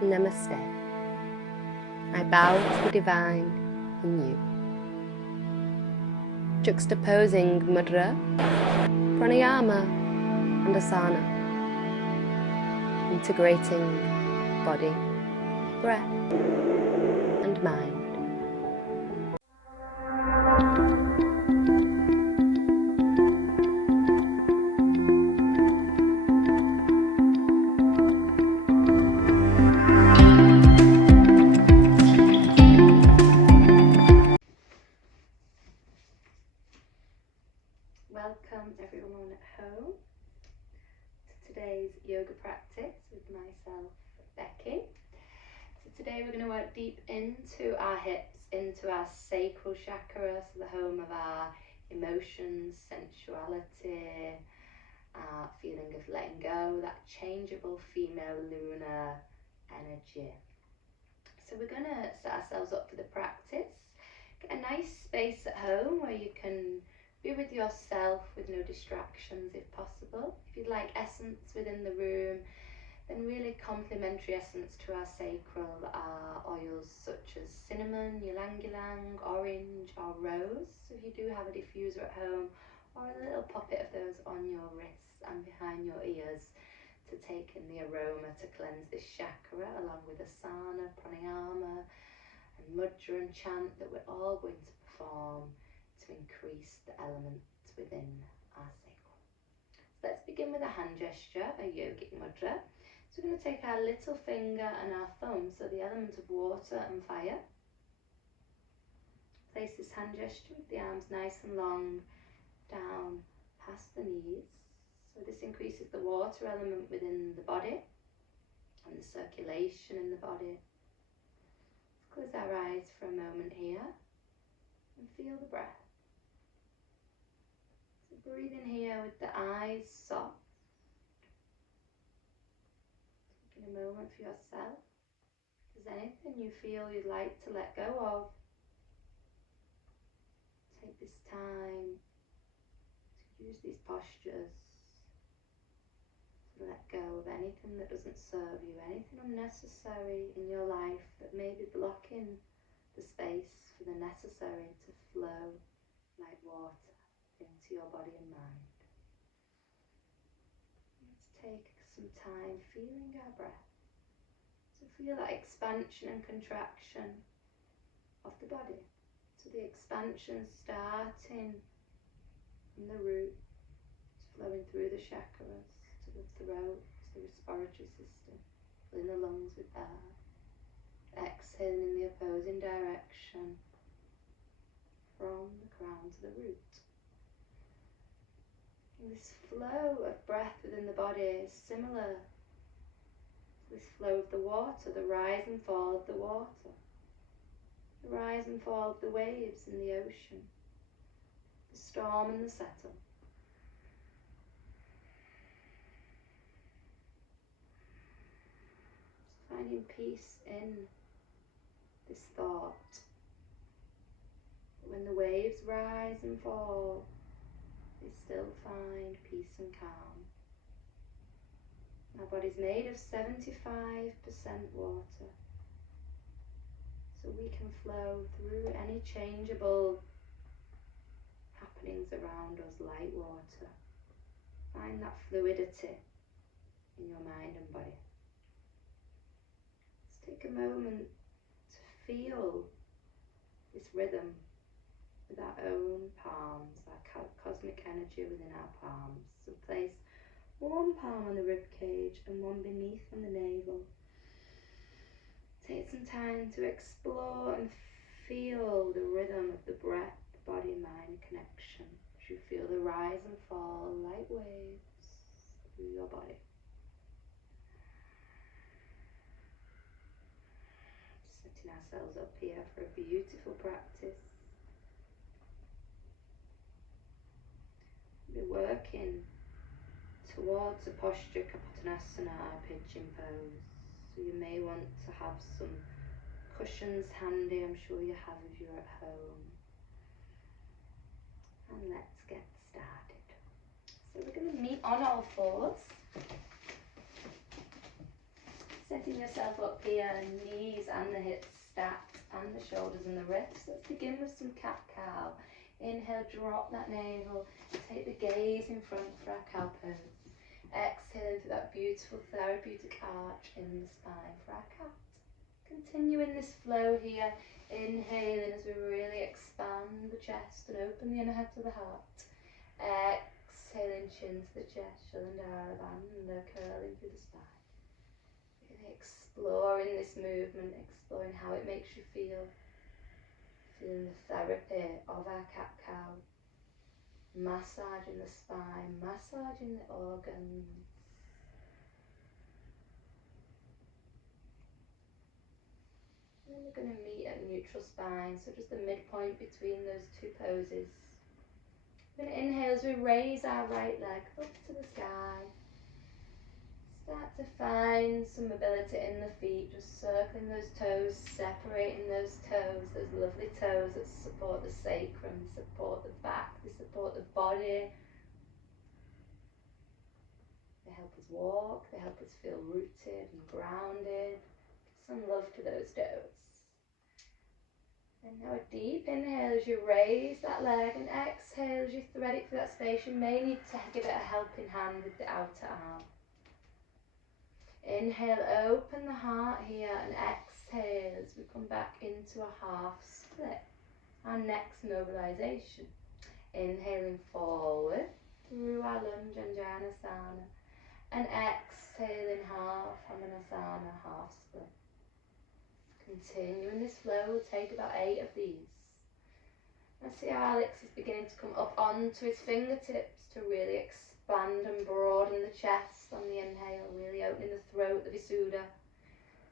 Namaste. I bow to the divine in you. Juxtaposing mudra, pranayama and asana. Integrating body, breath and mind. Welcome everyone at home to today's yoga practice with myself, Becky. So today we're going to work deep into our hips, into our sacral chakra, so the home of our emotions, sensuality, our feeling of letting go, that changeable female lunar energy. So we're going to set ourselves up for the practice. Get a nice space at home where you can be with yourself with no distractions if possible. If you'd like essence within the room, then really complementary essence to our sacral are oils such as cinnamon, ylang-ylang, orange or rose. So if you do have a diffuser at home, or a little pocket of those on your wrists and behind your ears to take in the aroma to cleanse this chakra, along with asana, pranayama and mudra and chant that we're all going to perform to increase the element within our sacral. So let's begin with a hand gesture, a yogic mudra. So we're going to take our little finger and our thumb, so the element of water and fire. Place this hand gesture with the arms nice and long down past the knees. So this increases the water element within the body and the circulation in the body. Let's close our eyes for a moment here and feel the breath. Breathe in here with the eyes soft. Taking a moment for yourself. If there's anything you feel you'd like to let go of, take this time to use these postures to let go of anything that doesn't serve you, anything unnecessary in your life that may be blocking the space for the necessary to flow like water into your body and mind. Let's take some time feeling our breath. So feel that expansion and contraction of the body. So the expansion starting from the roots, flowing through the chakras, to the throat, to the respiratory system, filling the lungs with air. Exhaling in the opposing direction from the crown to the root. And this flow of breath within the body is similar to this flow of the water, the rise and fall of the water, the rise and fall of the waves in the ocean, the storm and the settle. Finding peace in this thought. When the waves rise and fall, they still find peace and calm. Our body's made of 75% water, so we can flow through any changeable happenings around us like water. Find that fluidity in your mind and body. Let's take a moment to feel this rhythm with our own palms, our cosmic energy within our palms. So place one palm on the rib cage and one beneath on the navel. Take some time to explore and feel the rhythm of the breath, body-mind connection as you feel the rise and fall like waves through your body. Setting ourselves up here for a beautiful practice. We're working towards a posture Kapotanasana, Pigeon Pose. So you may want to have some cushions handy, I'm sure you have if you're at home. And let's get started. So we're going to meet on all fours. Setting yourself up here, knees and the hips stacked, and the shoulders and the wrists. Let's begin with some cat-cow. Inhale, drop that navel, take the gaze in front for our cow pose. Exhale into that beautiful therapeutic arch in the spine for our cat. Continuing this flow here, inhaling as we really expand the chest and open the inner head to the heart. Exhaling, chin to the chest, Shalandara Bandha, curling through the spine. Really exploring this movement, exploring how it makes you feel. Feeling the therapy of our cat-cow. Massaging the spine, massaging the organs. And then we're going to meet at neutral spine, so just the midpoint between those two poses. We're going to inhale as we raise our right leg up to the sky. Start to find some mobility in the feet, just circling those toes, separating those lovely toes that support the sacrum, support the back, they support the body. They help us walk, they help us feel rooted and grounded. Give some love to those toes. And now a deep inhale as you raise that leg, and exhale as you thread it through that space. You may need to give it a helping hand with the outer arm. Inhale, open the heart here, and exhale as we come back into a half split. Our next mobilization. Inhaling forward through our lunge and Janasana, and exhaling half Hamanasana, half split. Continuing this flow, we'll take about 8 of these. I see Alex is beginning to come up onto his fingertips to really expand and broaden the chest on the inhale, really opening the throat, the Visuddha.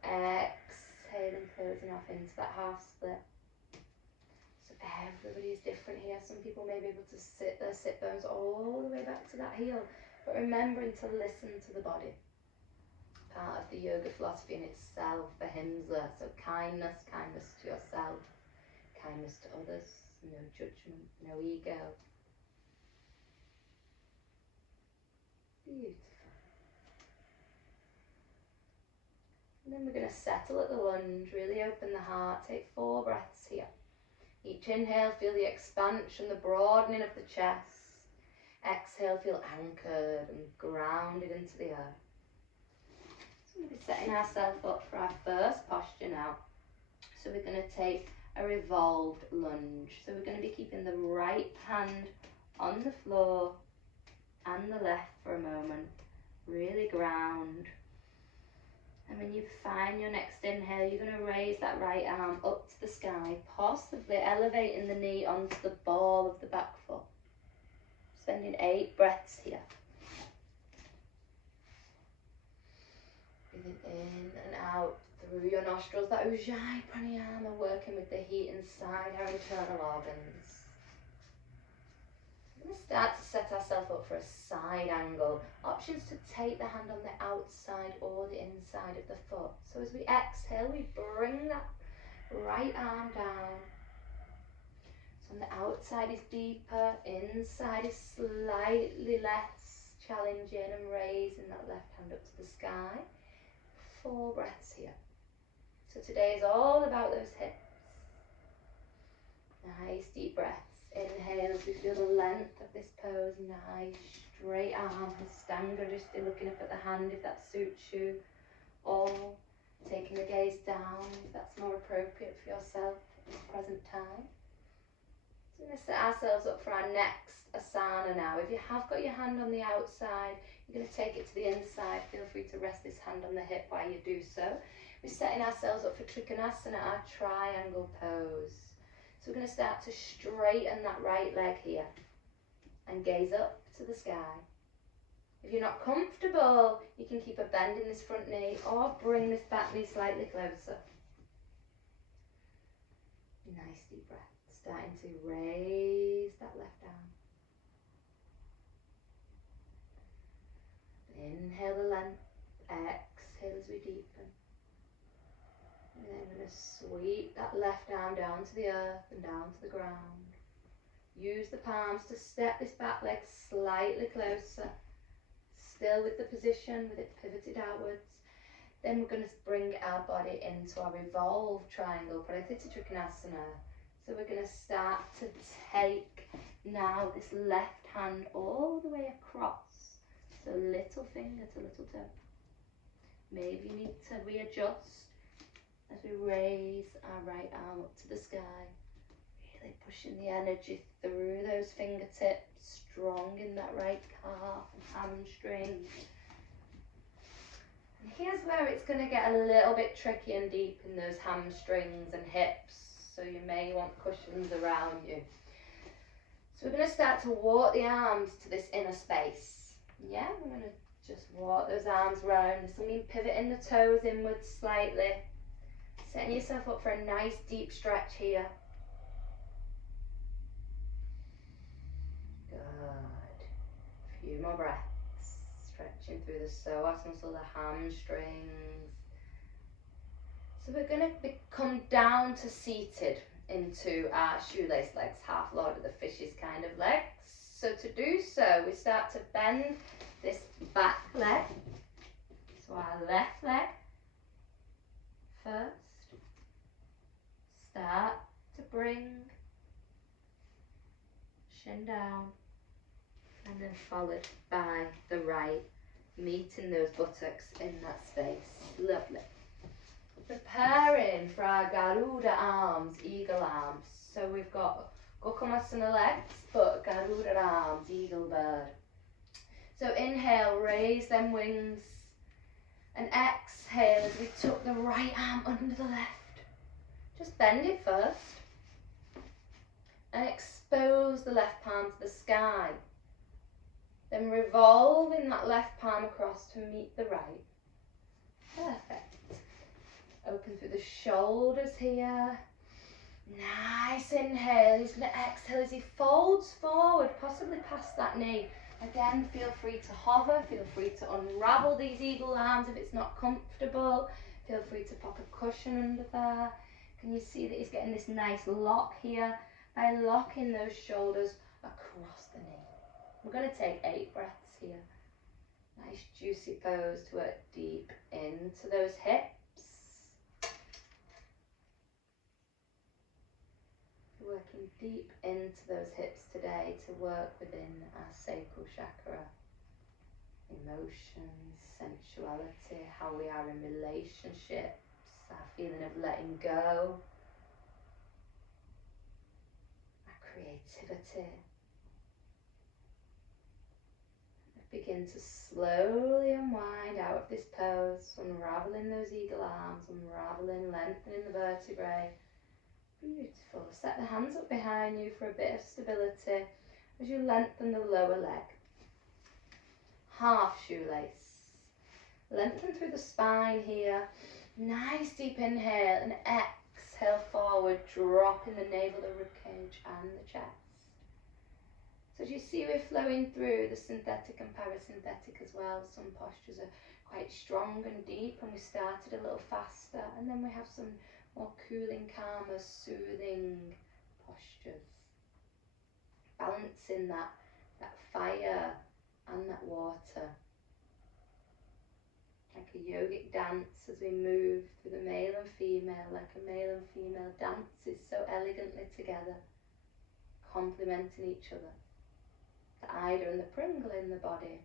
Exhaling, closing off into that half split. So everybody is different here. Some people may be able to sit their sit bones all the way back to that heel, but remembering to listen to the body. Part of the yoga philosophy in itself, ahimsa, so kindness to yourself, kindness to others, no judgment, no ego. Beautiful. And then we're going to settle at the lunge, really open the heart, take 4 breaths here. Each inhale, feel the expansion, the broadening of the chest. Exhale, feel anchored and grounded into the earth. So we'll be setting ourselves up for our first posture now. So we're going to take a revolved lunge. So we're going to be keeping the right hand on the floor and the left for a moment. Really ground. And when you find your next inhale, you're going to raise that right arm up to the sky, possibly elevating the knee onto the ball of the back foot. Spending 8 breaths here. Breathing in and out through your nostrils. That Ujjayi Pranayama, working with the heat inside our internal organs. We're going to start to set ourselves up for a side angle. Options to take the hand on the outside or the inside of the foot. So as we exhale, we bring that right arm down. So on the outside is deeper, inside is slightly less challenging, and raising that left hand up to the sky. 4 breaths here. So today is all about those hips. Nice deep breaths. Inhale as we feel the length of this pose. Nice straight arm, Hastanga, just looking up at the hand if that suits you, or taking the gaze down if that's more appropriate for yourself at the present time. So we're going to set ourselves up for our next asana now. If you have got your hand on the outside, you're going to take it to the inside. Feel free to rest this hand on the hip while you do so. We're setting ourselves up for Trikonasana, our triangle pose. So we're going to start to straighten that right leg here and gaze up to the sky. If you're not comfortable, you can keep a bend in this front knee or bring this back knee slightly closer. Nice deep breath. Starting to raise that left arm. Inhale the length, exhale as we deepen. And then we're going to sweep that left arm down to the earth and down to the ground. Use the palms to step this back leg slightly closer. Still with the position, with it pivoted outwards. Then we're going to bring our body into our revolved triangle, Prathita Trikonasana. So we're going to start to take now this left hand all the way across. So little finger to little toe. Maybe you need to readjust as we raise our right arm up to the sky. Really pushing the energy through those fingertips, strong in that right calf and hamstring. And here's where it's going to get a little bit tricky and deep in those hamstrings and hips. So you may want cushions around you. So we're going to start to walk the arms to this inner space. Yeah, we're going to just walk those arms round. This will mean pivoting the toes inwards slightly. Setting yourself up for a nice deep stretch here. Good. A few more breaths. Stretching through the psoas muscle, the hamstrings. So we're going to come down to seated into our shoelace legs, half Lord of the Fishes kind of legs. So to do so, we start to bend this back leg. So our left leg first. Start to bring shin down, and then followed by the right, meeting those buttocks in that space. Lovely. Preparing for our Garuda arms, eagle arms. So we've got Gokumasana legs, but Garuda arms, eagle bird. So inhale, raise them wings, and exhale as we tuck the right arm under the left. Just bend it first, and expose the left palm to the sky. Then revolving that left palm across to meet the right. Perfect. Open through the shoulders here. Nice inhale. He's going to exhale as he folds forward, possibly past that knee. Again, feel free to hover. Feel free to unravel these eagle arms if it's not comfortable. Feel free to pop a cushion under there. Can you see that he's getting this nice lock here? By locking those shoulders across the knee. We're going to take 8 breaths here. Nice juicy pose to work deep into those hips. Working deep into those hips today to work within our sacral chakra. Emotions, sensuality, how we are in relationships, our feeling of letting go, our creativity. Begin to slowly unwind out of this pose, unraveling those eagle arms, unraveling, lengthening the vertebrae. Beautiful. Set the hands up behind you for a bit of stability as you lengthen the lower leg. Half shoelace. Lengthen through the spine here. Nice deep inhale and exhale forward, dropping the navel, the ribcage and the chest. So as you see, we're flowing through the synthetic and parasympathetic as well. Some postures are quite strong and deep, and we started a little faster, and then we have some more cooling, calmer, soothing postures. Balancing that fire and that water. Like a yogic dance as we move through the male and female, like a male and female dances so elegantly together, complementing each other. The Ida and the Pringle in the body,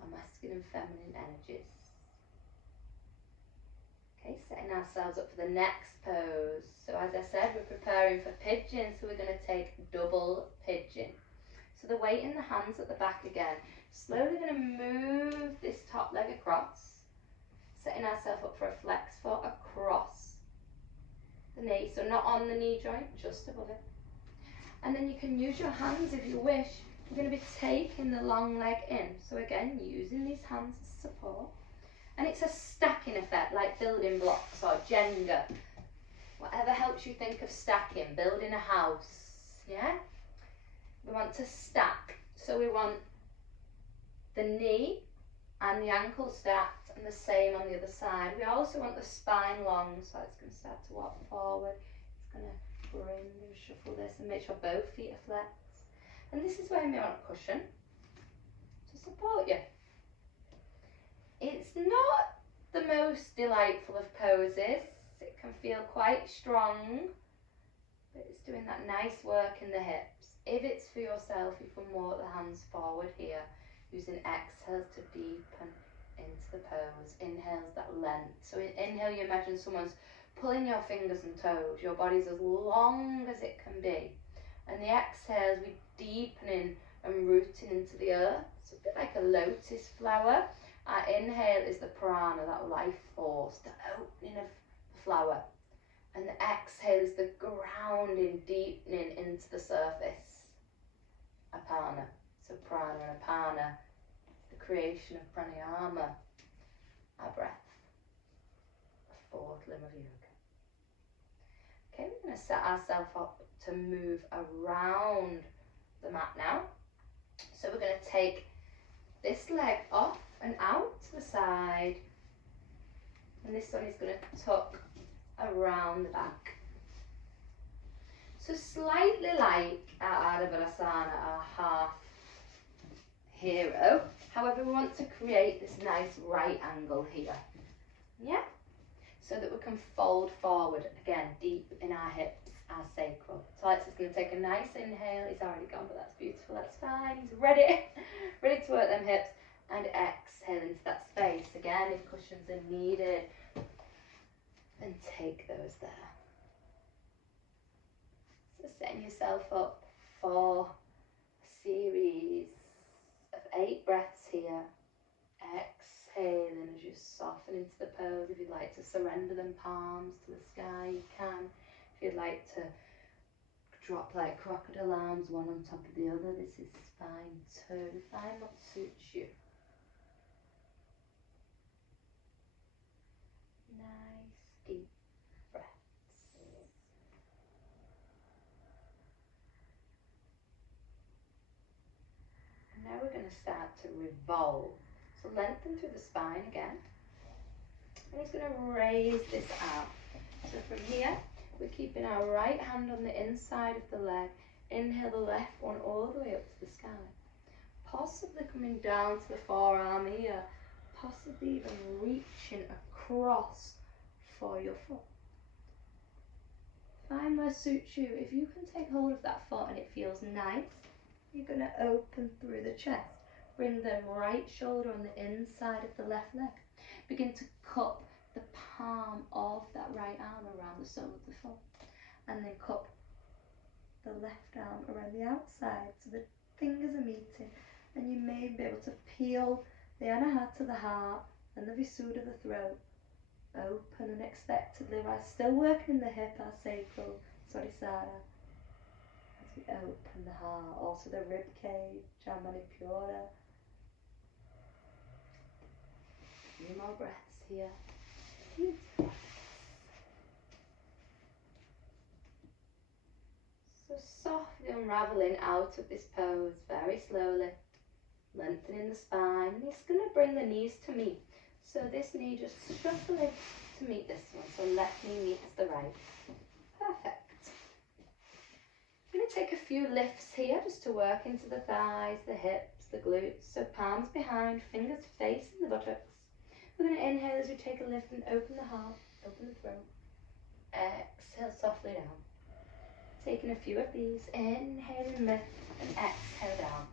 our masculine and feminine energies. Okay, setting ourselves up for the next pose. So as I said, we're preparing for pigeon, so we're going to take double pigeon. So the weight in the hands at the back again. Slowly going to move this top leg across, setting ourselves up for a flex foot across the knee. So not on the knee joint, just above it. And then you can use your hands if you wish. We're going to be taking the long leg in. So again, using these hands as support. And it's a stacking effect, like building blocks or Jenga. Whatever helps you think of stacking, building a house, yeah? We want to stack. So we want the knee and the ankle stacked, and the same on the other side. We also want the spine long, so it's going to start to walk forward. It's going to bring and shuffle this and make sure both feet are flexed. And this is where you may want a cushion to support you. It's not the most delightful of poses. It can feel quite strong, but it's doing that nice work in the hips. If it's for yourself, you can walk the hands forward here, using exhales to deepen into the pose. Inhales that length. So inhale, you imagine someone's pulling your fingers and toes. Your body's as long as it can be. And the exhales, we deepening and rooting into the earth. It's a bit like a lotus flower. Our inhale is the prana, that life force, the opening of the flower. And the exhale is the grounding, deepening into the surface. Apana. So prana and apana, the creation of pranayama, our breath, the fourth limb of yoga. Okay, we're going to set ourselves up to move around the mat now. So we're going to take this leg off and out to the side, and this one is going to tuck around the back. So slightly like our Ardha Virasana, our half hero. However, we want to create this nice right angle here. Yeah? So that we can fold forward, again, deep in our hips, our sacral. So Alex is going to take a nice inhale. He's already gone, but that's beautiful, that's fine. He's ready, ready to work them hips. And exhale into that space. Again, if cushions are needed, then take those there. So setting yourself up for a series of 8 breaths here. Exhaling as you soften into the pose. If you'd like to surrender them palms to the sky, you can. If you'd like to drop like crocodile arms, one on top of the other, this is fine too. Find what suits you. Nice deep breaths. And now we're going to start to revolve. So lengthen through the spine again. And he's going to raise this out. So from here, we're keeping our right hand on the inside of the leg. Inhale the left one all the way up to the sky. Possibly coming down to the forearm here. Possibly even reaching across for your foot. Find where suits you. If you can take hold of that foot and it feels nice, you're going to open through the chest. Bring the right shoulder on the inside of the left leg. Begin to cup the palm of that right arm around the sole of the foot. And then cup the left arm around the outside so the fingers are meeting. And you may be able to peel the anahata, the heart, and the visuddha, the throat, open unexpectedly while still working in the hip, our sacral, Swadhisthana. As we open the heart, also the rib cage, our manipura. A few more breaths here. Beautiful. So softly unraveling out of this pose, very slowly. Lengthening the spine, and he's going to bring the knees to meet. So this knee just shuffling to meet this one. So left knee meets the right. Perfect. I'm going to take a few lifts here just to work into the thighs, the hips, the glutes. So palms behind, fingers facing the buttocks. We're going to inhale as we take a lift and open the heart, open the throat. Exhale softly down. Taking a few of these. Inhale and lift and exhale down.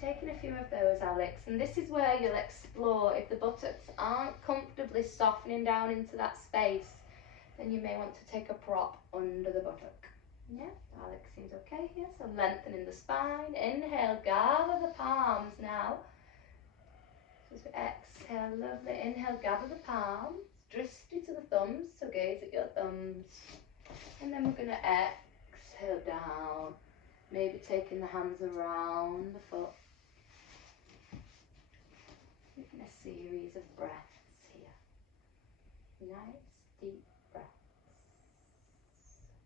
Taking a few of those, Alex, and this is where you'll explore. If the buttocks aren't comfortably softening down into that space, then you may want to take a prop under the buttock. Yeah, Alex seems okay here. So lengthening the spine. Inhale, gather the palms now. So as we exhale, lovely. Inhale, gather the palms. Drishti to the thumbs, so gaze at your thumbs. And then we're going to exhale down. Maybe taking the hands around the foot. Taking a series of breaths here. Nice deep breaths.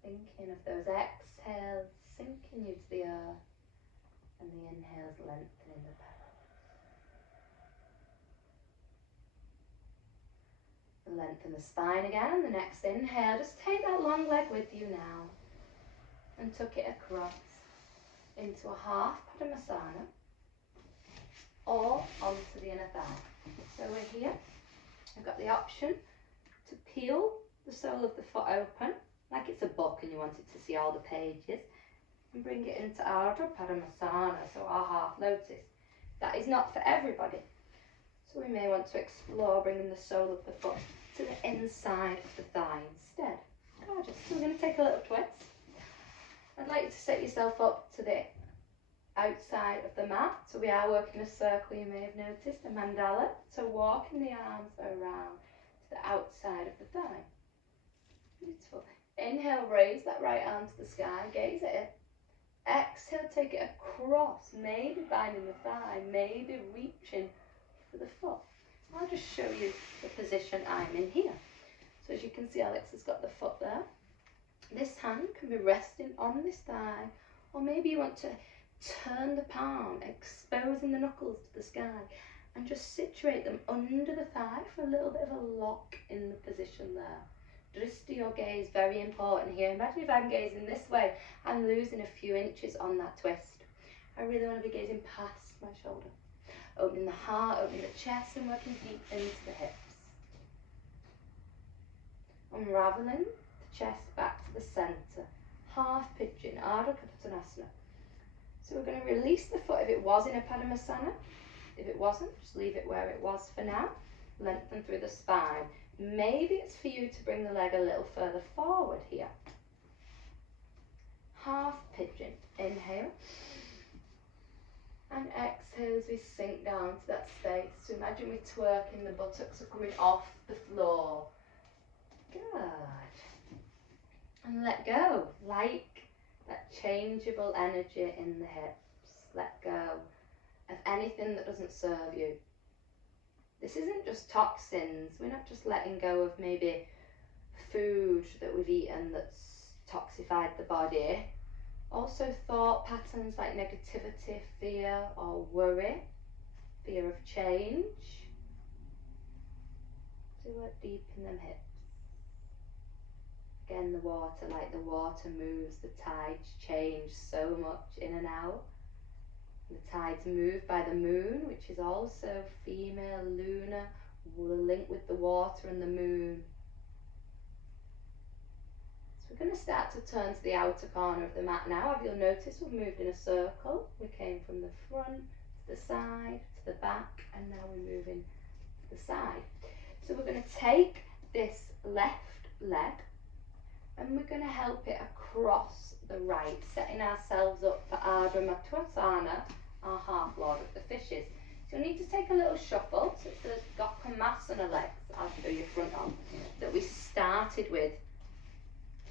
Thinking of those exhales sinking you to the earth and the inhales lengthening the belly. Lengthen the spine again, and the next inhale, just take that long leg with you now and tuck it across into a half Padmasana, or onto the inner thigh. So we're here. I've got the option to peel the sole of the foot open, like it's a book and you want it to see all the pages, and bring it into Ardha Padmasana, so our half lotus. That is not for everybody. So we may want to explore bringing the sole of the foot to the inside of the thigh instead. Gorgeous. So we're going to take a little twist. I'd like you to set yourself up to the outside of the mat. So we are working a circle, you may have noticed, a mandala. So walking the arms around to the outside of the thigh. Beautiful. Inhale, raise that right arm to the sky, gaze at it. Exhale, take it across, maybe binding the thigh, maybe reaching for the foot. I'll just show you the position I'm in here. So as you can see, Alex has got the foot there. This hand can be resting on this thigh, or maybe you want to turn the palm, exposing the knuckles to the sky, and just situate them under the thigh for a little bit of a lock in the position there. Drishti, your gaze, very important here. Imagine if I'm gazing this way, I'm losing a few inches on that twist. I really want to be gazing past my shoulder. Opening the heart, opening the chest, and working deep into the hips. Unraveling the chest back to the centre. Half pigeon, Ardha Padmasana. So we're going to release the foot if it was in a Padmasana. If it wasn't, just leave it where it was for now. Lengthen through the spine. Maybe it's for you to bring the leg a little further forward here. Half pigeon. Inhale. And exhale as we sink down to that space. So imagine we're twerking, the buttocks are coming off the floor. Good. And let go. Like that changeable energy in the hips. Let go of anything that doesn't serve you. This isn't just toxins. We're not just letting go of maybe food that we've eaten that's toxified the body. Also thought patterns like negativity, fear or worry, fear of change. So work deep in them hips. Again, the water, like the water moves, the tides change so much in and out. The tides move by the moon, which is also female, lunar, the link with the water and the moon. So we're going to start to turn to the outer corner of the mat now. If you'll notice, we've moved in a circle. We came from the front to the side, to the back, and now we're moving to the side. So we're going to take this left leg and we're going to help it across the right, setting ourselves up for Ardha Padmasana, our half lord of the fishes. So you'll need to take a little shuffle. So it's the Gokamasana legs, I'll show you front on, that we started with,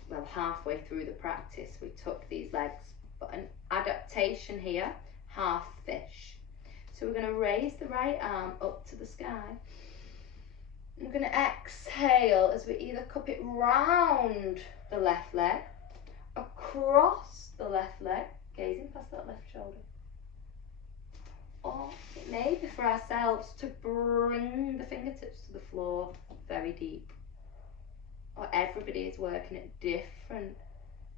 well, halfway through the practice. We took these legs, but an adaptation here, half fish. So we're going to raise the right arm up to the sky. We're going to exhale as we either cup it round the left leg, across the left leg, gazing past that left shoulder. Or it may be for ourselves to bring the fingertips to the floor very deep. Or everybody is working at different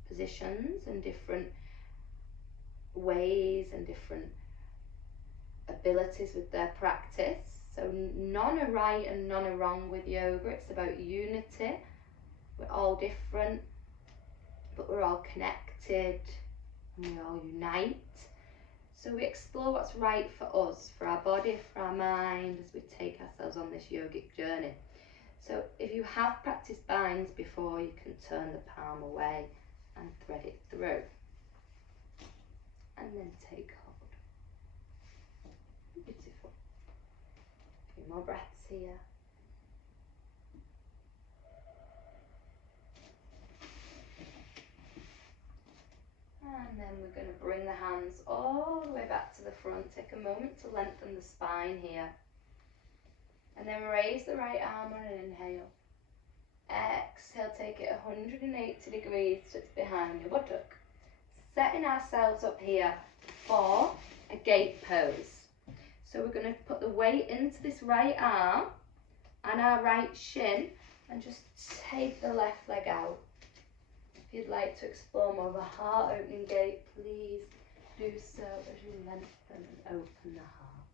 positions and different ways and different abilities with their practice. So none are right and none are wrong with yoga. It's about unity. We're all different, but we're all connected and we all unite. So we explore what's right for us, for our body, for our mind, as we take ourselves on this yogic journey. So if you have practiced binds before, you can turn the palm away and thread it through. And then take hold. Beautiful. A few more breaths here. And then we're going to bring the hands all the way back to the front. Take a moment to lengthen the spine here. And then raise the right arm on an inhale. Exhale, take it 180 degrees so it's behind your buttock. Setting ourselves up here for a gate pose. So we're going to put the weight into this right arm and our right shin and just take the left leg out. If you'd like to explore more of a heart opening gate, please do so as you lengthen and open the heart.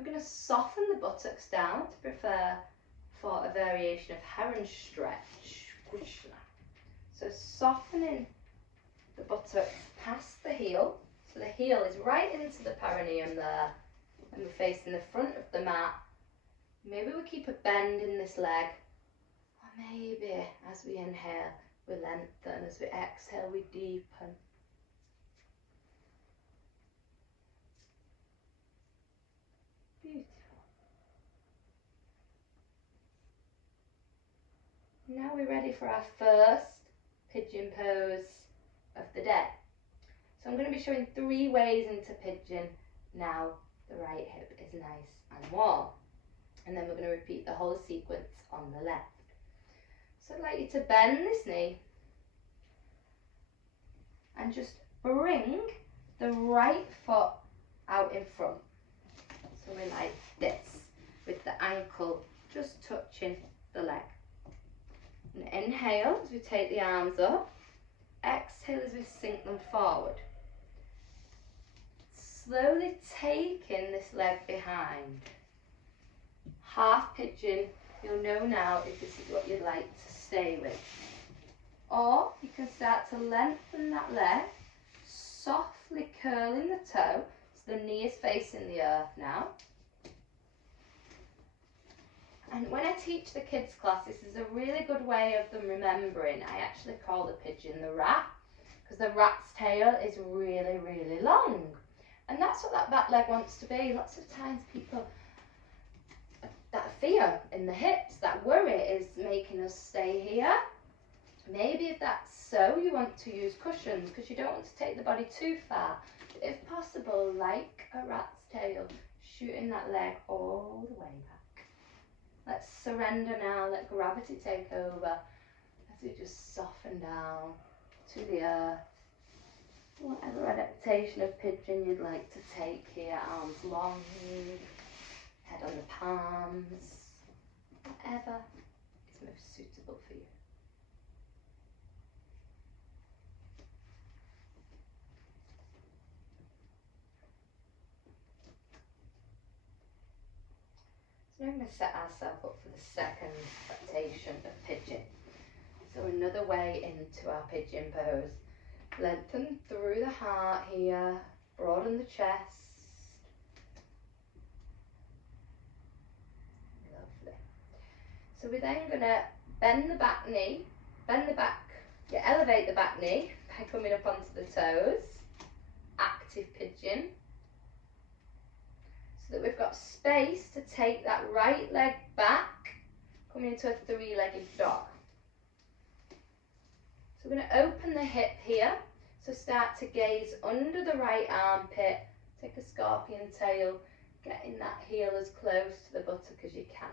we're going to soften the buttocks down to prepare for a variation of Harem Stretch. So softening the buttocks past the heel. So the heel is right into the perineum there. And we're facing the front of the mat. Maybe we keep a bend in this leg. Or maybe as we inhale, we lengthen. As we exhale, we deepen. Beautiful. Now we're ready for our first pigeon pose of the day. So I'm going to be showing 3 ways into pigeon. Now the right hip is nice and warm. And then we're going to repeat the whole sequence on the left. So I'd like you to bend this knee and just bring the right foot out in front. So we're like this, with the ankle just touching the leg. And inhale as we take the arms up. Exhale as we sink them forward. Slowly taking this leg behind. Half pigeon, you'll know now if this is what you'd like to stay with. Or you can start to lengthen that leg, softly curling the toe, so the knee is facing the earth now. And when I teach the kids class, this is a really good way of them remembering. I actually call the pigeon the rat, because the rat's tail is really, really long. And that's what that back leg wants to be. Lots of times people, that fear in the hips, that worry is making us stay here. Maybe if that's so, you want to use cushions because you don't want to take the body too far. If possible, like a rat's tail, shooting that leg all the way back. Let's surrender now, let gravity take over as we just soften down to the earth. Whatever adaptation of pigeon you'd like to take here, arms long, head on the palms, whatever is most suitable for you. So now we're going to set ourselves up for the second adaptation of pigeon. So another way into our pigeon pose. Lengthen through the heart here, broaden the chest. Lovely. So we're then going to bend the back knee, elevate the back knee by coming up onto the toes. Active pigeon. So that we've got space to take that right leg back, coming into a 3-legged dog. So we're going to open the hip here. So start to gaze under the right armpit. Take a scorpion tail, getting that heel as close to the buttock as you can.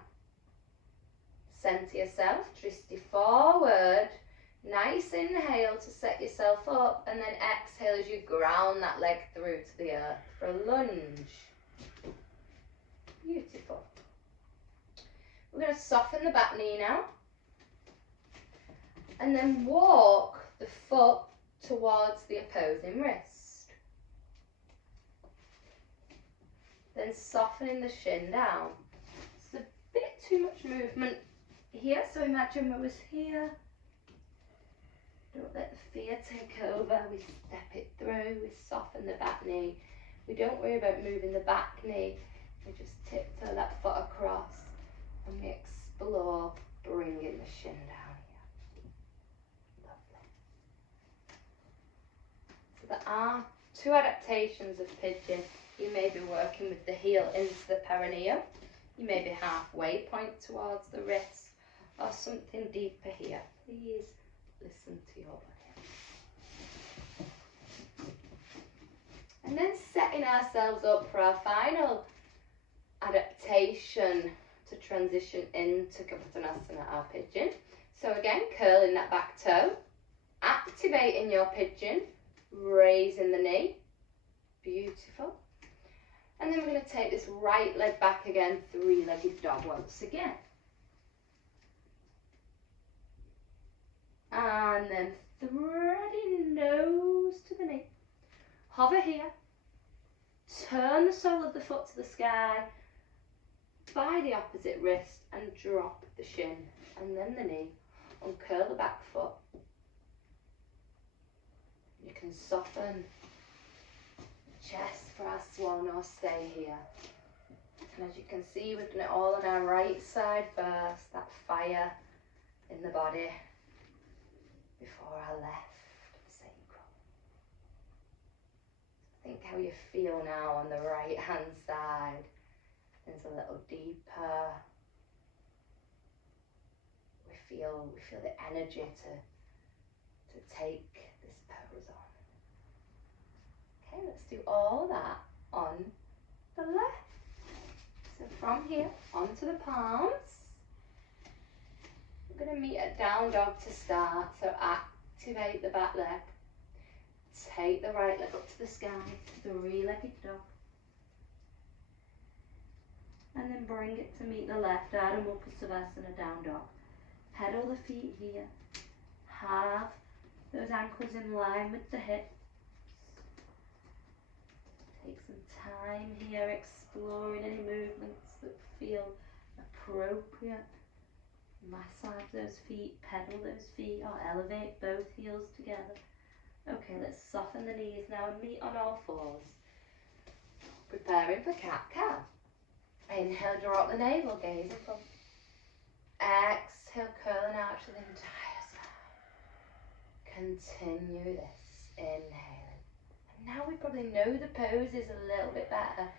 Centre yourself, twisty forward. Nice inhale to set yourself up, and then exhale as you ground that leg through to the earth for a lunge. Beautiful. We're going to soften the back knee now. And then walk the foot towards the opposing wrist. Then softening the shin down. It's a bit too much movement here, so imagine we was here. Don't let the fear take over. We step it through, we soften the back knee. We don't worry about moving the back knee. We just tiptoe that foot across and we explore bringing the shin down. There are 2 adaptations of pigeon. You may be working with the heel into the perineum. You may be halfway point towards the wrist or something deeper here. Please listen to your body. And then setting ourselves up for our final adaptation to transition into Kapotanasana, our pigeon. So again, curling that back toe, activating your pigeon, raising the knee, beautiful. And then we're going to take this right leg back again, 3-legged dog once again. And then threading nose to the knee. Hover here, turn the sole of the foot to the sky, Try the opposite wrist and drop the shin and then the knee. Uncurl the back foot. You can soften the chest for our swan or stay here. And as you can see, we've done it all on our right side first, that fire in the body, before our left sacral. Think how you feel now on the right hand side. It's a little deeper. We feel the energy to take this pose on. Okay, let's do all that on the left. So from here onto the palms. We're going to meet at down dog to start. So activate the back leg. Take the right leg up to the sky, three-legged dog. And then bring it to meet the left, Harem Savasana, down dog. Pedal the feet here. Have those ankles in line with the hips. Take some time here exploring any movements that feel appropriate. Massage those feet, pedal those feet, or elevate both heels together. Okay, let's soften the knees now and meet on all fours. Preparing for cat-cow. Inhale, draw up the navel, gaze above. Exhale, curl and arch the entire spine. Continue this, inhaling. And now we probably know the poses a little bit better.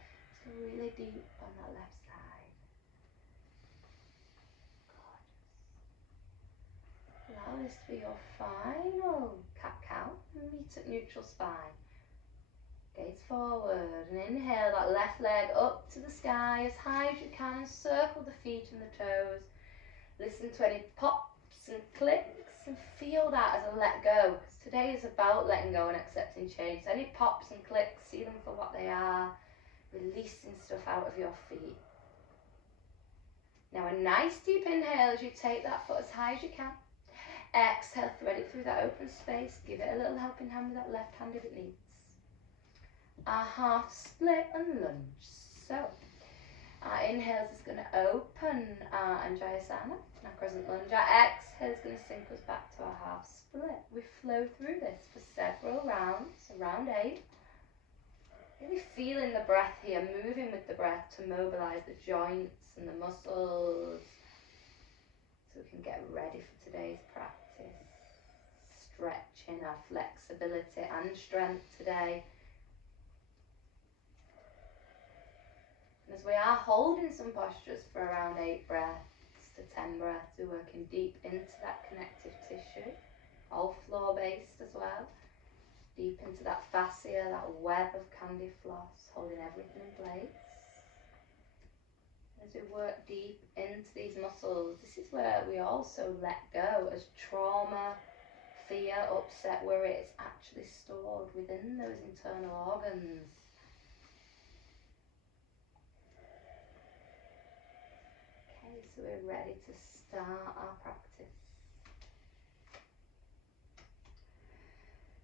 So really deep on that left side. Gorgeous. Allow this to be your final cat-cow. Meet at neutral spine. Gaze forward and inhale that left leg up to the sky as high as you can. Circle the feet and the toes. Listen to any pops and clicks and feel that as a let go. Because today is about letting go and accepting change. So any pops and clicks, see them for what they are. Releasing stuff out of your feet. Now a nice deep inhale as you take that foot as high as you can. Exhale, thread it through that open space. Give it a little helping hand with that left hand if it needs. Our half split and lunge. So, our inhales is going to open our Anjayasana, our crescent lunge. Our exhale is going to sink us back to our half split. We flow through this for several rounds, around 8. Really feeling the breath here, moving with the breath to mobilize the joints and the muscles so we can get ready for today's practice. Stretching our flexibility and strength today. As we are holding some postures for around 8 breaths to 10 breaths, we're working deep into that connective tissue, all floor based as well, deep into that fascia, that web of candy floss, holding everything in place. As we work deep into these muscles, this is where we also let go as trauma, fear, upset, where it's actually stored within those internal organs. So we're ready to start our practice.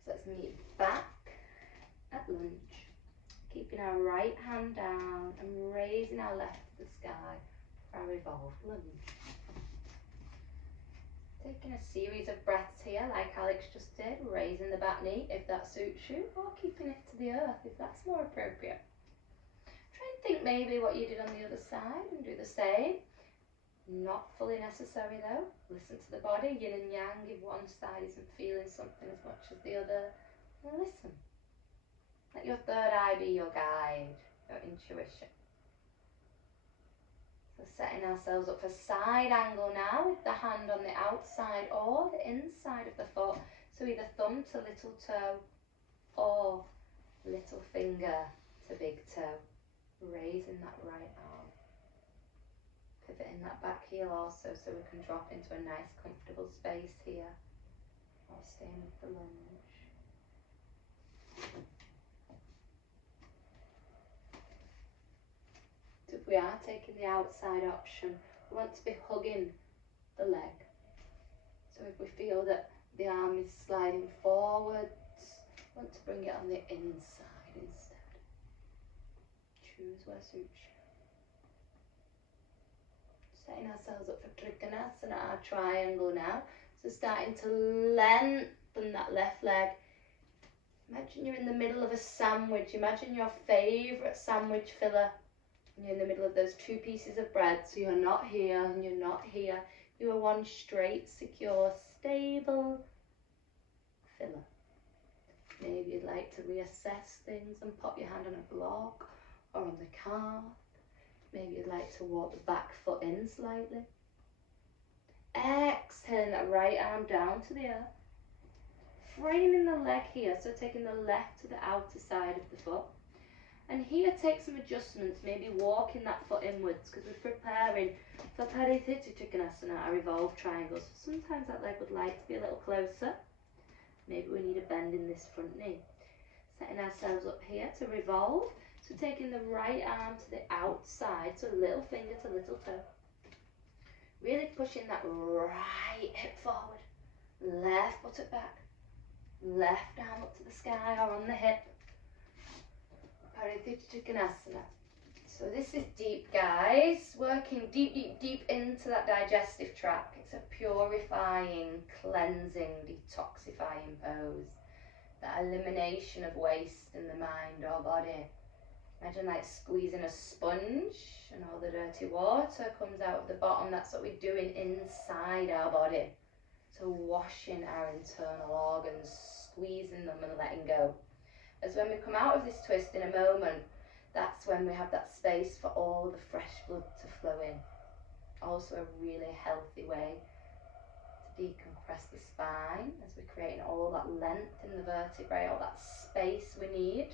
So let's meet back at lunge, keeping our right hand down and raising our left to the sky for our revolved lunge. Taking a series of breaths here like Alex just did, raising the back knee if that suits you, or keeping it to the earth if that's more appropriate. Try and think maybe what you did on the other side and do the same. Not fully necessary though. Listen to the body, yin and yang, if one side isn't feeling something as much as the other. And listen. Let your third eye be your guide, your intuition. So setting ourselves up for side angle now with the hand on the outside or the inside of the foot. So either thumb to little toe or little finger to big toe. Raising that right arm. Pivoting that back heel also so we can drop into a nice comfortable space here while staying with the lunge. So if we are taking the outside option, we want to be hugging the leg. So if we feel that the arm is sliding forwards, we want to bring it on the inside instead. Choose where suits you. Setting ourselves up for Trikonasana, our triangle now. So starting to lengthen that left leg. Imagine you're in the middle of a sandwich. Imagine your favourite sandwich filler. And you're in the middle of those two pieces of bread. So you're not here and you're not here. You are one straight, secure, stable filler. Maybe you'd like to reassess things and pop your hand on a block or on the calf. Maybe you'd like to walk the back foot in slightly. Exhaling that right arm down to the earth. Framing the leg here, so taking the left to the outer side of the foot. And here take some adjustments, maybe walking that foot inwards because we're preparing for Trikonasana, our revolved triangles. So sometimes that leg would like to be a little closer. Maybe we need a bend in this front knee. Setting ourselves up here to revolve. So taking the right arm to the outside, so little finger to little toe. Really pushing that right hip forward. Left buttock back. Left arm up to the sky or on the hip. Trikonasana. So this is deep, guys. Working deep, deep, deep into that digestive tract. It's a purifying, cleansing, detoxifying pose. That elimination of waste in the mind or body. Imagine like squeezing a sponge and all the dirty water comes out of the bottom. That's what we're doing inside our body. So washing our internal organs, squeezing them and letting go. As when we come out of this twist in a moment, that's when we have that space for all the fresh blood to flow in. Also a really healthy way to decompress the spine as we're creating all that length in the vertebrae, all that space we need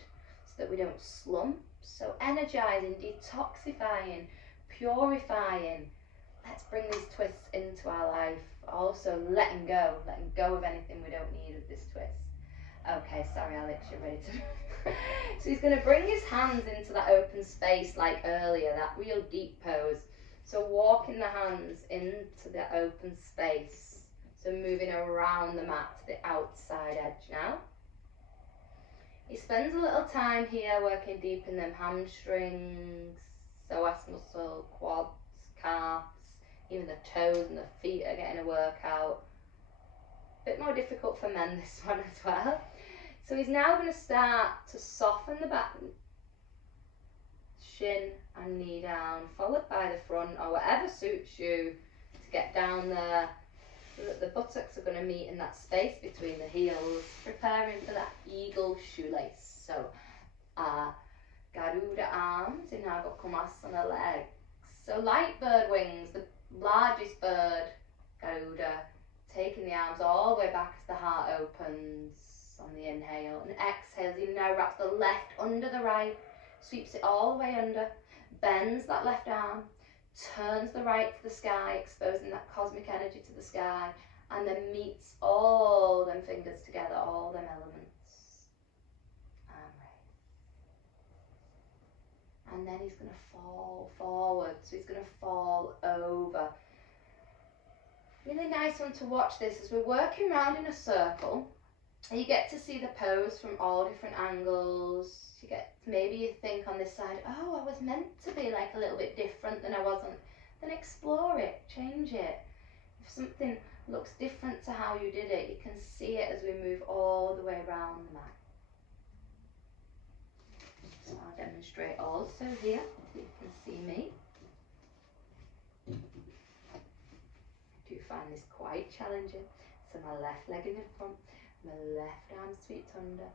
so that we don't slump. So energizing, detoxifying, purifying. Let's bring these twists into our life. Also letting go of anything we don't need with this twist. Okay, sorry Alex, you're ready to... So he's going to bring his hands into that open space like earlier, that real deep pose. So walking the hands into the open space. So moving around the mat to the outside edge now. He spends a little time here working deep in them hamstrings, psoas muscle, quads, calves, even the toes and the feet are getting a workout. A bit more difficult for men this one as well. So he's now going to start to soften the back, shin and knee down, followed by the front or whatever suits you to get down there. So that the buttocks are going to meet in that space between the heels, preparing for that eagle shoelace. So Garuda arms in our Gokumasana legs. So light bird wings, the largest bird, Garuda, taking the arms all the way back as the heart opens on the inhale, and exhale, he now wraps the left under the right, sweeps it all the way under, bends that left arm, turns the right to the sky, exposing that cosmic energy to the sky, and then meets all them fingers together, all them elements. And then he's going to fall forward, so he's going to fall over. Really nice one to watch this as we're working around in a circle. You get to see the pose from all different angles. You get, maybe you think on this side, oh, I was meant to be like a little bit different than I wasn't. Then explore it, change it. If something looks different to how you did it, you can see it as we move all the way around the mat. So I'll demonstrate also here, so you can see me. I do find this quite challenging. So my left leg in front, my left arm sweeps under,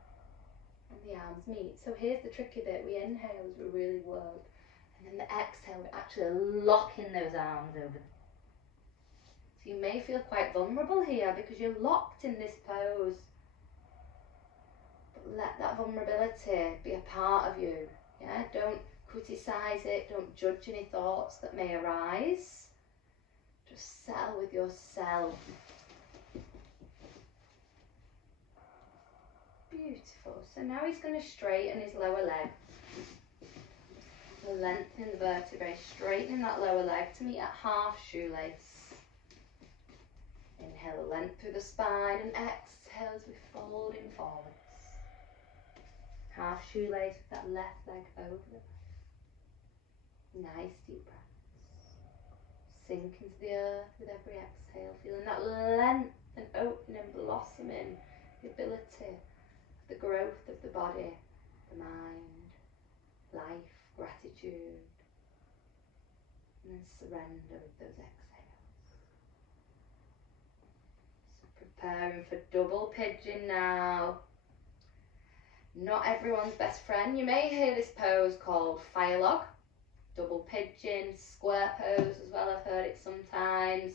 and the arms meet. So here's the tricky bit, we inhale as we really work, and then the exhale, we're actually locking those arms over. So you may feel quite vulnerable here because you're locked in this pose. But let that vulnerability be a part of you. Yeah, don't criticize it, don't judge any thoughts that may arise. Just settle with yourself. Beautiful. So now he's going to straighten his lower leg. Lengthening the vertebrae, straightening that lower leg to meet at half shoelace. Inhale, length through the spine, and exhale as we're folding forwards. Half shoelace with that left leg over the back. Nice deep breaths. Sink into the earth with every exhale, feeling that length and opening and blossoming, the ability, the growth of the body, the mind, life, gratitude, and then surrender with those exhales. So preparing for double pigeon now. Not everyone's best friend. You may hear this pose called fire log, double pigeon, square pose as well. I've heard it sometimes.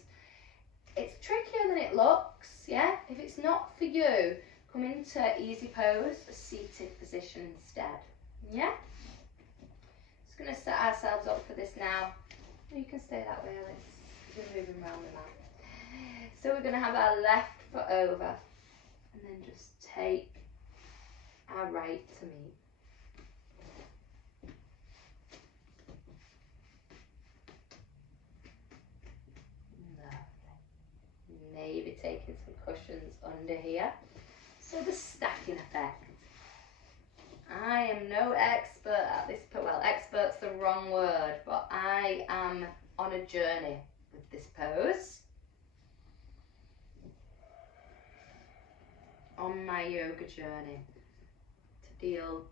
It's trickier than it looks, yeah? If it's not for you, come into easy pose, a seated position instead, yeah? Just going to set ourselves up for this now. You can stay that way, Alice. We're moving around the mat. So we're going to have our left foot over and then just take our right to meet. Lovely. Maybe taking some cushions under here. So the stacking effect. I am no expert at this, well, expert's the wrong word, but I am on a journey with this pose. On my yoga journey to deal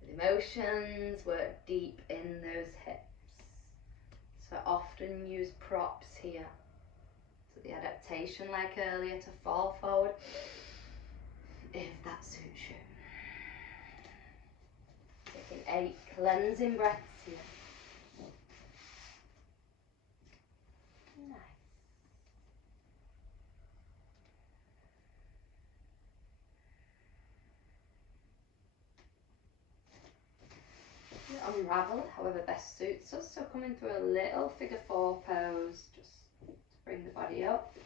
with emotions, work deep in those hips. So I often use props here. So the adaptation, like earlier, to fall forward, if that suits you. Taking 8 cleansing breaths here. Nice. Unravel however best suits us. So coming through a little figure 4 pose, just to bring the body up.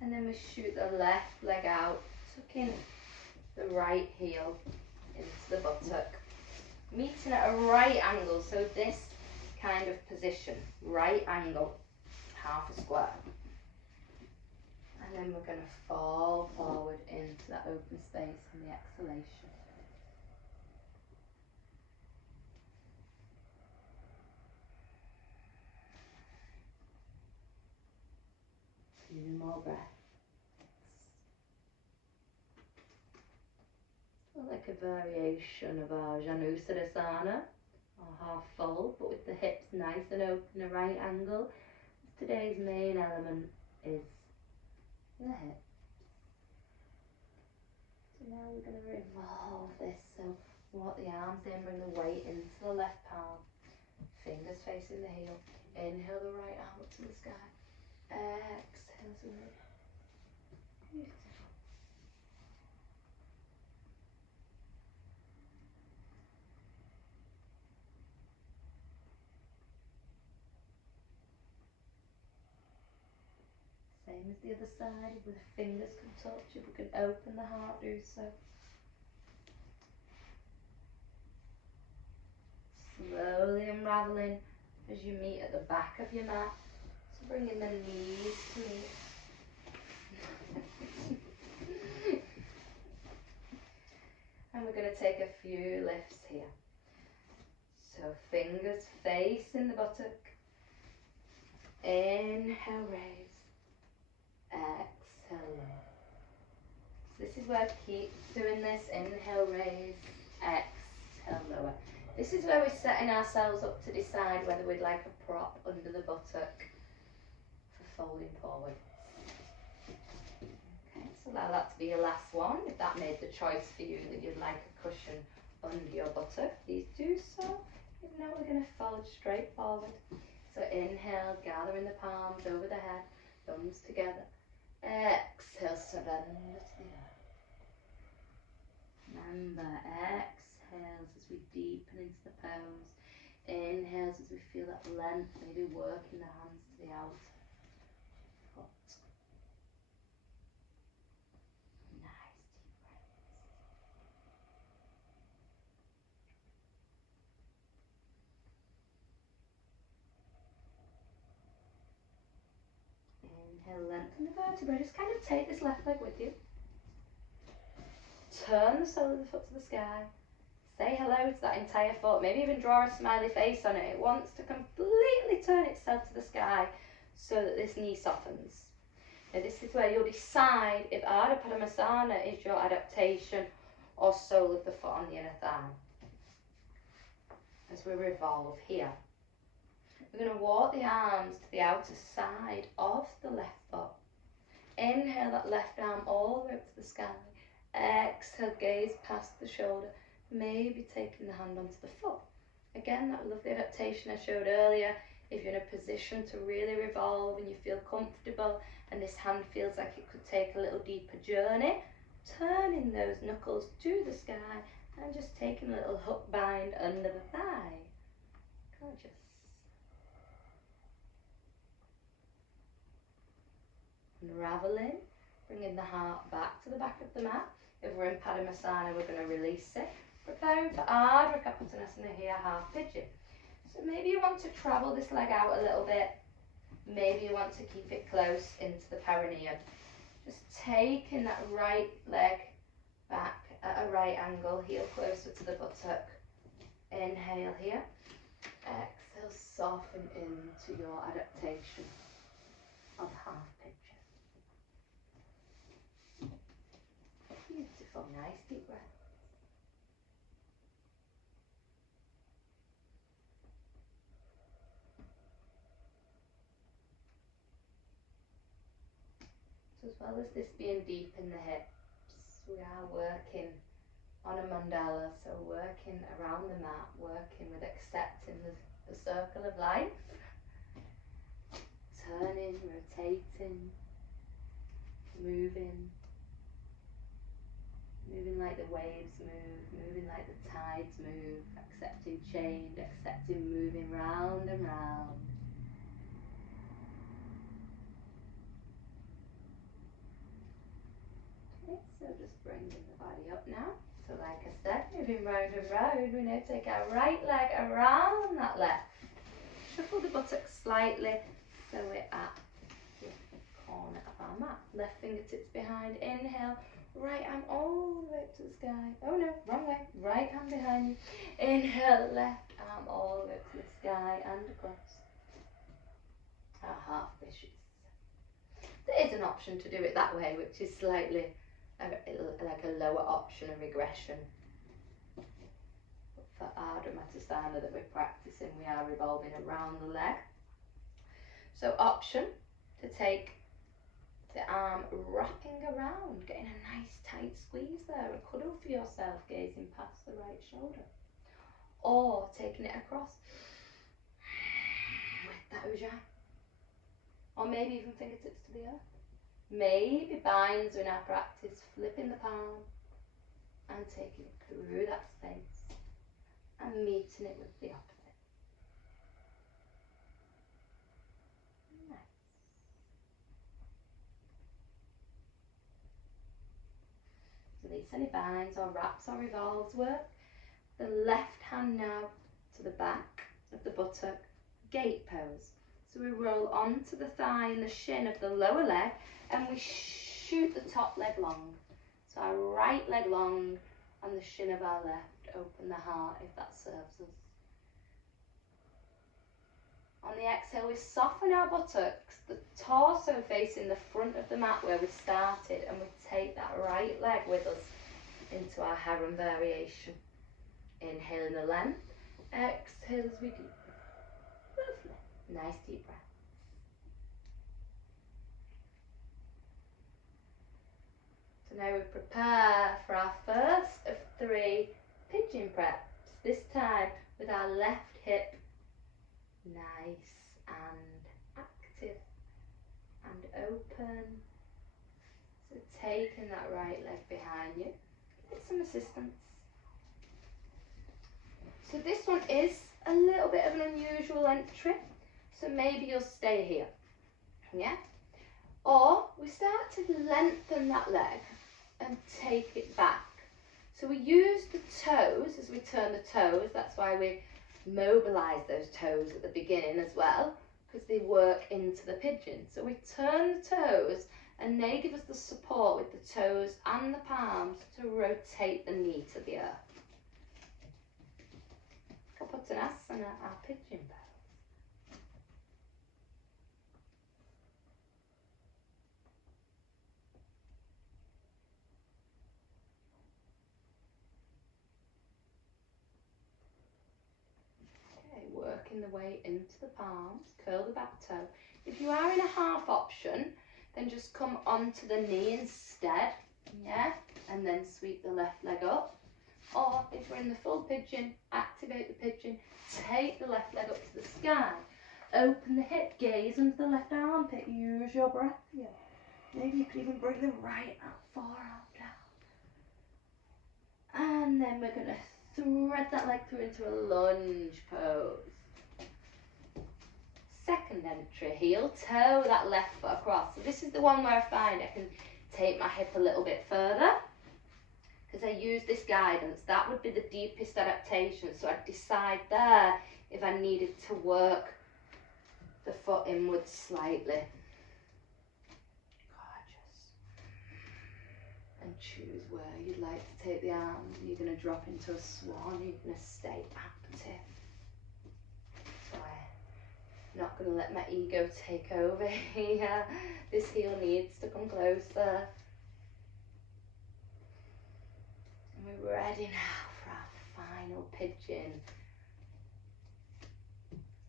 And then we shoot the left leg out, tucking the right heel into the buttock, meeting at a right angle, so this kind of position, right angle, half a square. And then we're going to fall forward into that open space in the exhalation. Few more breaths. Like a variation of our Savasana, or half fold, but with the hips nice and open, a right angle. Today's main element is the hips. So now we're going to revolve this. So walk the arms in, bring the weight into the left palm, fingers facing the heel. Inhale the right arm up to the sky. Exhale to the beautiful. Same as the other side, with the fingers can touch. If we can open the heart, do so. Slowly unraveling as you meet at the back of your mat. So bringing the knees to meet. And we're going to take a few lifts here. So fingers facing the buttock. Inhale, raise. Exhale, lower. So this is where I keep doing this. Inhale, raise. Exhale, lower. This is where we're setting ourselves up to decide whether we'd like a prop under the buttock for folding forward. Okay, so allow that to be your last one. If that made the choice for you that you'd like a cushion under your buttock, please do so. If not, we're going to fold straight forward. So inhale, gathering the palms over the head, thumbs together. Exhale, surrender to the earth. Remember, exhales as we deepen into the pose. Inhales as we feel that length, maybe working the hands to the outer foot. Nice deep breaths. Inhale, lengthen the vertebrae. Just kind of take this left leg with you. Turn the sole of the foot to the sky. say hello to that entire foot, maybe even draw a smiley face on it. It wants to completely turn itself to the sky so that this knee softens. Now this is where you'll decide if Ardha Padmasana is your adaptation or sole of the foot on the inner thigh. As we revolve here, we're going to walk the arms to the outer side of the left foot. Inhale that left arm all the way up to the sky. Exhale, gaze past the shoulder, maybe taking the hand onto the foot. Again, that lovely adaptation I showed earlier. If you're in a position to really revolve and you feel comfortable and this hand feels like it could take a little deeper journey, turning those knuckles to the sky and just taking a little hook bind under the thigh. Gorgeous. Unraveling, bringing the heart back to the back of the mat. If we're in Padmasana, we're going to release it. Preparing for Ardha Padmasana here, half pigeon. So maybe you want to travel this leg out a little bit. Maybe you want to keep it close into the perineum. Just taking that right leg back at a right angle, heel closer to the buttock. Inhale here. Exhale, soften into your adaptation of half pigeon. Beautiful, nice deep breath. So as well as this being deep in the hips, we are working on a mandala, so working around the mat, working with accepting the circle of life. Turning, rotating, moving like the waves move, moving like the tides move, accepting change, accepting moving round and round. Okay, so just bringing the body up now. So like I said, moving round and round, we now take our right leg around that left. Shuffle the buttocks slightly so we're at the corner of our mat. Left fingertips behind, inhale. Right arm all the way up to the sky. Oh no, wrong way. Right hand behind you. Inhale, left arm all the way up to the sky and across. Our half fishes. There is an option to do it that way, which is slightly like a lower option, a regression. But for Ardha Padmasana that we're practicing, we are revolving around the leg. So option to take the arm wrapping around, getting a nice tight squeeze there, a cuddle for yourself, gazing past the right shoulder. Or taking it across with that ujjayi. Or maybe even fingertips to the earth. Maybe binds in our practice, flipping the palm and taking it through that space and meeting it with the opposite. Release any binds or wraps or revolves work. The left hand now to the back of the buttock, gate pose. So we roll onto the thigh and the shin of the lower leg and we shoot the top leg long. So our right leg long and the shin of our left. Open the heart if that serves us. On the exhale, we soften our buttocks, the torso facing the front of the mat where we started, and we take that right leg with us into our harem variation. Inhaling the length, exhale as we deepen. Lovely, nice deep breath. So now we prepare for our first of 3 pigeon preps, this time with our left hip nice and active and open. So taking that right leg behind you, get some assistance. So this one is a little bit of an unusual entry, so maybe you'll stay here, yeah? Or we start to lengthen that leg and take it back. So we use the toes as we turn the toes, that's why we mobilize those toes at the beginning as well, because they work into the pigeon. So we turn the toes and they give us the support with the toes and the palms to rotate the knee to the earth. Uttanasana, our pigeon pose. Okay, working the way into the palms, curl the back toe. If you are in a half option, then just come onto the knee instead, yeah, and then sweep the left leg up. Or if we're in the full pigeon, activate the pigeon, take the left leg up to the sky, open the hip, gaze under the left armpit, use your breath here. Maybe you could even bring the right forearm down. And then we're going to thread that leg through into a lunge pose. Second entry, heel toe that left foot across. So this is the one where I find I can take my hip a little bit further, because I use this guidance. That would be the deepest adaptation. So I'd decide there if I needed to work the foot inwards slightly. Gorgeous. And choose where you'd like to take the arms. You're going to drop into a swan. You're going to stay active. So I'm not going to let my ego take over here. This heel needs to come closer. We're ready now for our final pigeon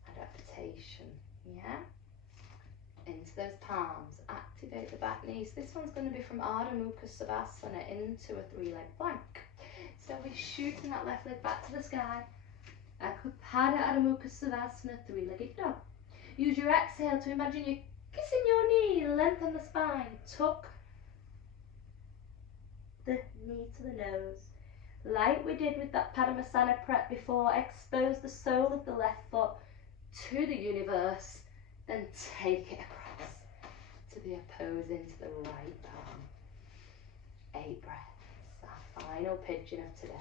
adaptation, yeah? Into those palms, activate the back knees. This one's going to be from Ardha Mukha Savasana into a three-leg plank. So we're shooting that left leg back to the sky. Pada Ardha Mukha Savasana, three-legged dog. Use your exhale to imagine you're kissing your knee, lengthen the spine, tuck the knee to the nose. Like we did with that Padmasana prep before, expose the sole of the left foot to the universe, then take it across to the opposing, to the right palm. 8 breaths, our final pigeon of today.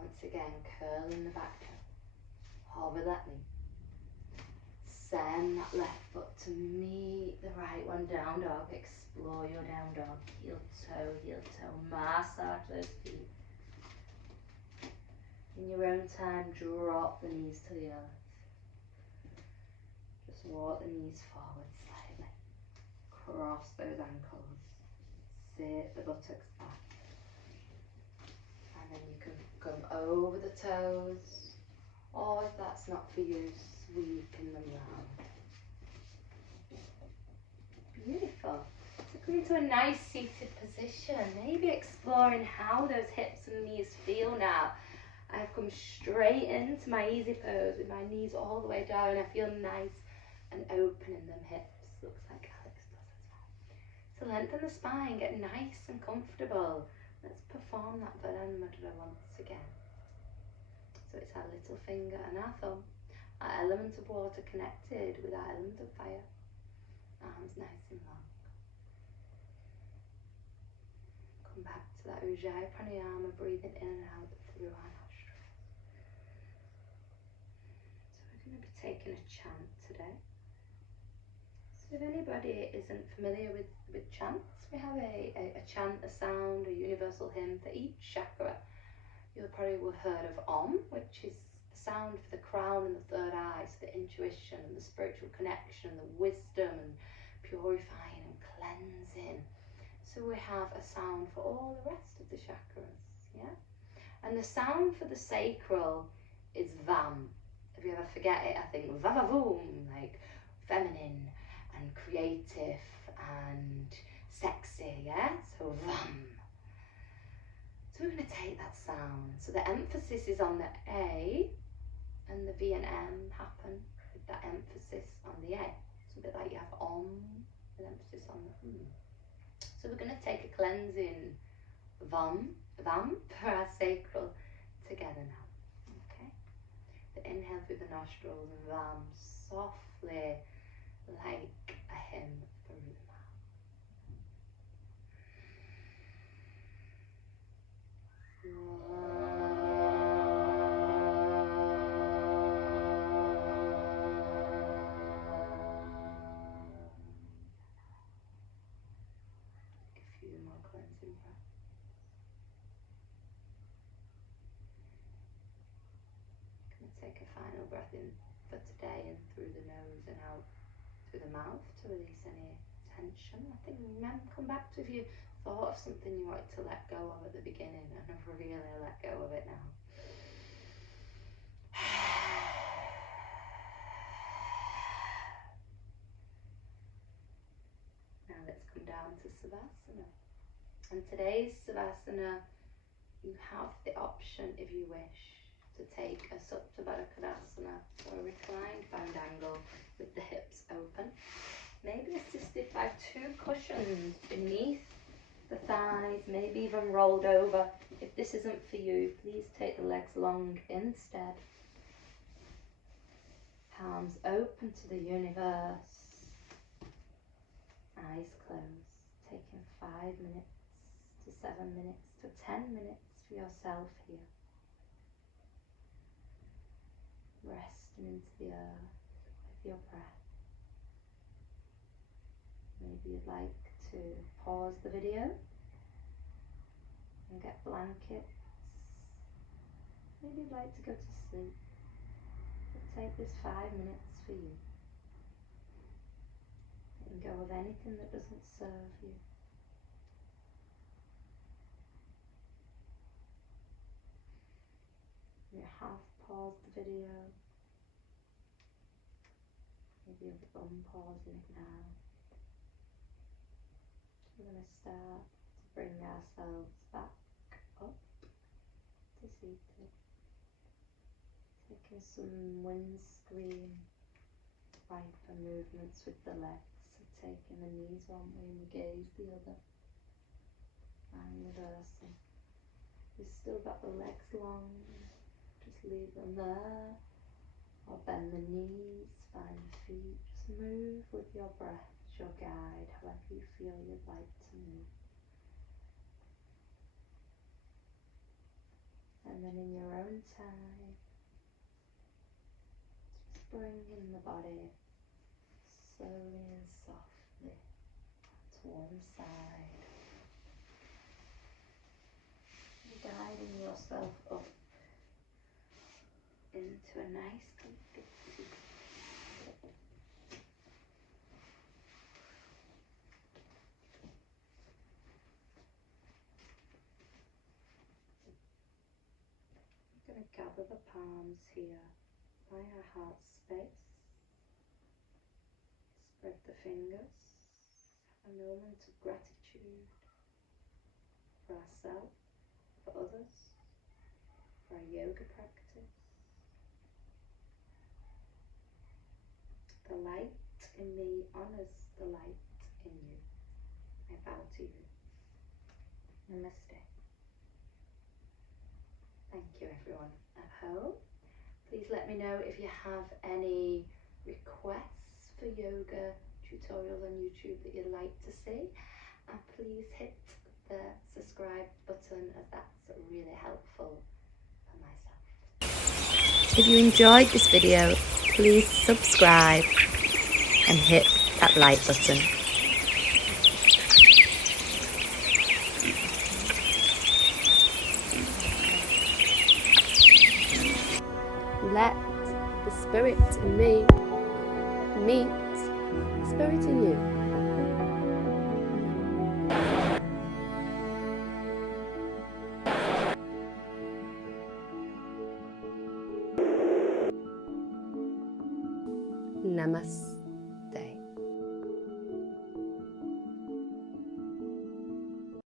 Once again, curling the back toe, hover that knee, send that left foot to meet the right one, down dog, explore your down dog, heel toe, massage those feet. In your own time, drop the knees to the earth, just walk the knees forward slightly, cross those ankles, sit the buttocks back. And then you can come over the toes, or if that's not for you, sweeping them round. Beautiful. So come into a nice seated position, maybe exploring how those hips and knees feel now. I've come straight into my easy pose with my knees all the way down, and I feel nice and open in them hips. Looks like Alex does as well. So lengthen the spine, get nice and comfortable. Let's perform that Varun Mudra once again. So it's our little finger and our thumb, our element of water connected with our element of fire. Arms nice and long. Come back to that Ujjayi Pranayama, breathing in and out through our nostrils. So we're going to be taking a chant today. So if anybody isn't familiar with chants, we have a chant, a sound, a universal hymn for each chakra. You'll probably have heard of Om, which is the sound for the crown and the third eye, so the intuition and the spiritual connection, the wisdom and purifying and cleansing. So we have a sound for all the rest of the chakras, yeah? And the sound for the sacral is Vam. If you ever forget it, I think Vavavoom, like feminine and creative and sexy, yeah? So Vam. So we're going to take that sound. So the emphasis is on the A, and the V and M happen with that emphasis on the A. So a bit like you have Om, with emphasis on the So we're going to take a cleansing Vam for our sacral together now. Okay? The inhale through the nostrils, Vam softly like a hymn through the mouth. Take a final breath in for today, in through the nose and out through the mouth to release any tension. I think, remember, come back to if you thought of something you wanted to let go of at the beginning, and have really let go of it now. Now let's come down to Savasana. And today's Savasana, you have the option, if you wish, to take a Supta Baddha Konasana, or a reclined bound angle with the hips open, maybe assisted by 2 cushions beneath the thighs, maybe even rolled over. If this isn't for you, please take the legs long instead. Palms open to the universe, eyes closed, taking 5 minutes to 7 minutes to 10 minutes for yourself here. Resting into the earth with your breath. Maybe you'd like to pause the video and get blankets. Maybe you'd like to go to sleep. But take this 5 minutes for you. Letting go of anything that doesn't serve you. You have paused the video. Maybe you're unpausing it now. We're going to start to bring ourselves back up to seated. Taking some windscreen wiper movements with the legs. So taking the knees one way and the gaze the other. And reversing. You've still got the legs long. Just leave them there. Or bend the knees, find the feet. Just move with your breath. Your guide, however you feel you'd like to move. And then in your own time, just bring in the body slowly and softly to one side. Guiding yourself up into a nice comfy seat. We're going to gather the palms here by our heart space. Spread the fingers. Have a moment of gratitude for ourselves, for others, for our yoga practice. The light in me honors the light in you. I bow to you. Namaste. Thank you everyone at home. Please let me know if you have any requests for yoga tutorials on YouTube that you'd like to see. And please hit the subscribe button, as that's really helpful for myself. If you enjoyed this video, please subscribe and hit that like button. Let the spirit in me meet the spirit in you. Namaste.